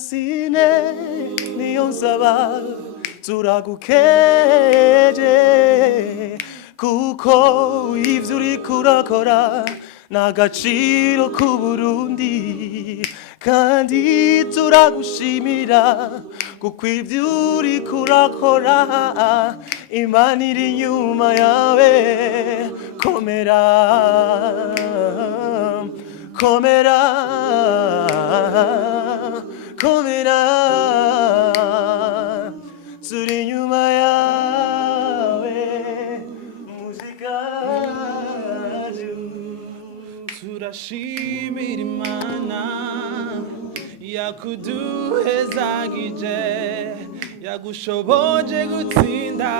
Francine niyo nsaba turagukeje kuko ivyo uriko urakora n'agaciro k'Uburundi kandi turagushimira kuko ivyo uriko urakora Imana iri inyuma yawe komera komera komera turi inyuma yawe muzikaju turashimira Imana yakuduhezagije yagushoboje gutsinda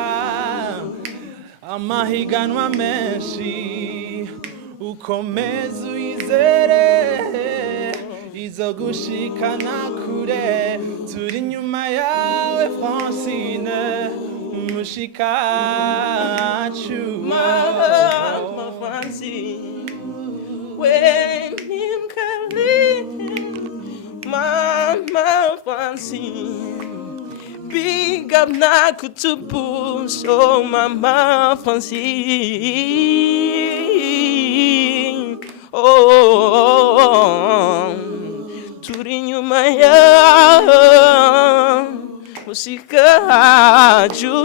amahiganwa menshi ukomeze uyizere izogushikana kure turi inyuma yawe Francine mushikacu Mama Francine when him calling Mama Francine big up na kutupu so Mama Francine oh turi inyuma ya mushikacu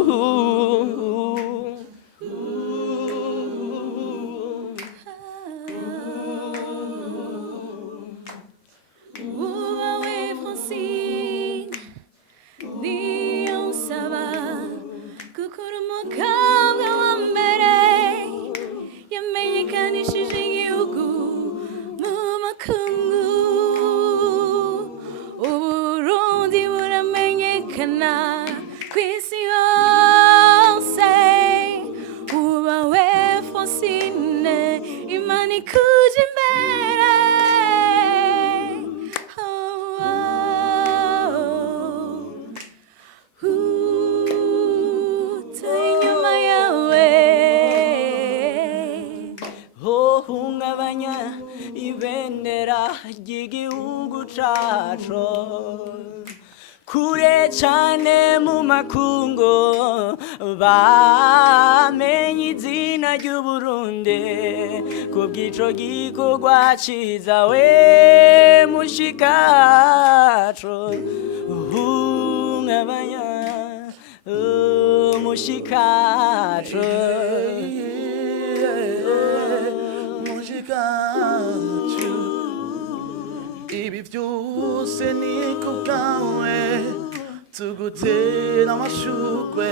ibendera ry'igihugu cacu kure cane mu makungu bamenye izina ry'Uburundi kubw'ico gikorwa ciza we mushikacu uhungabanya mushikacu ibi vyose ni kubwawe tugutera amashurwe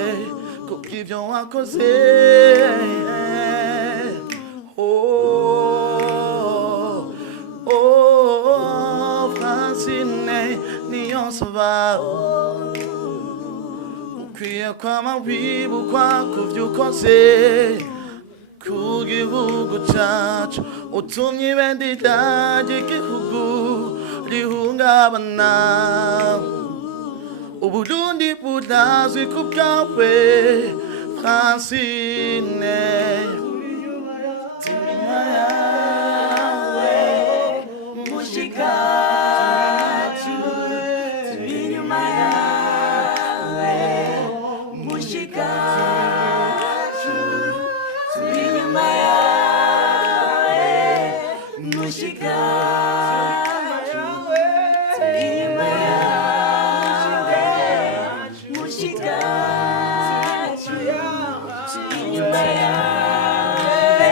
kubw'ivyo wakoze Francine niyo nsaba ukwiye kwama wibukwa kuvyo ukoze ku gihugu cacu utumye ibendera ry'igihugu rihungabana Uburundi budazwi ku bwawe Francine turi inyuma yawe mushikacu turi inyuma yawe mushikacu turi inyuma yawe mushikacu turi inyuma yawe mushikacu turi inyuma yawe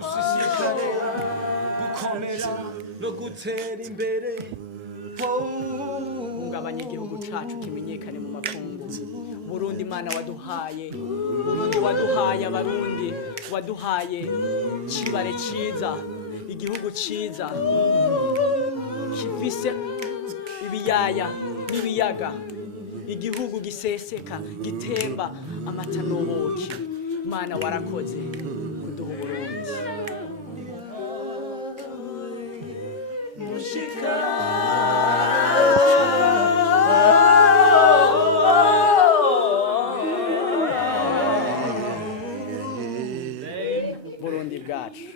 ushishikare gukomera no gutera imbere ungabanya igihugu cacu kimenyekane mu makungu. Burundi Mana waduhaye, Burundi waduhaye abarundi, waduhaye cibare ciza, igihugu ciza gifise ibiyaya n'ibiyaga, igihugu giseseka gitemba amata n'ubuki. Mana warakoze kuduha Uburundi. Burundi bwacu